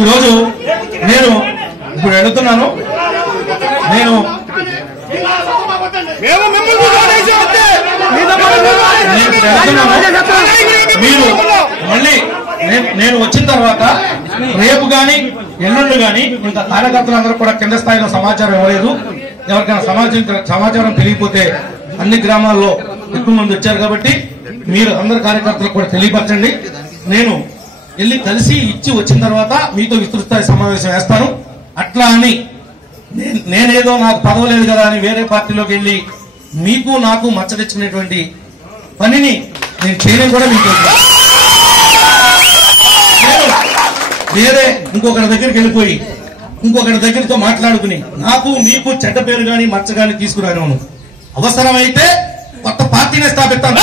ఈరోజు నేను ఇప్పుడు అడుగుతున్నాను, నేను మీరు మళ్ళీ నేను వచ్చిన తర్వాత రేపు గాని ఎల్లుండి గాని ఇంకా కార్యకర్తలందరూ కూడా కింద స్థాయిలో సమాచారం ఇవ్వలేదు. ఎవరికైనా సమాచారం తెలియకపోతే అన్ని గ్రామాల్లో ఎక్కువ మంది వచ్చారు కాబట్టి మీరు అందరు కార్యకర్తలకు కూడా తెలియపరచండి. నేను వెళ్ళి కలిసి ఇచ్చి వచ్చిన తర్వాత మీతో విస్తృత స్థాయి సమావేశం వేస్తాను. అట్లా అని నేనేదో నాకు పదవి లేదు కదా అని వేరే పార్టీలోకి వెళ్ళి మీకు నాకు మచ్చ తెచ్చుకునేటువంటి పనిని నేను చేయడం కూడా మీకు వేరే ఇంకొకరి దగ్గరికి వెళ్ళిపోయి ఇంకొకరి దగ్గరతో మాట్లాడుకుని నాకు మీకు చెడ్డ పేరు గాని మచ్చ గాని తీసుకురాను. అవసరమైతే కొత్త పార్టీని స్థాపిస్తాను.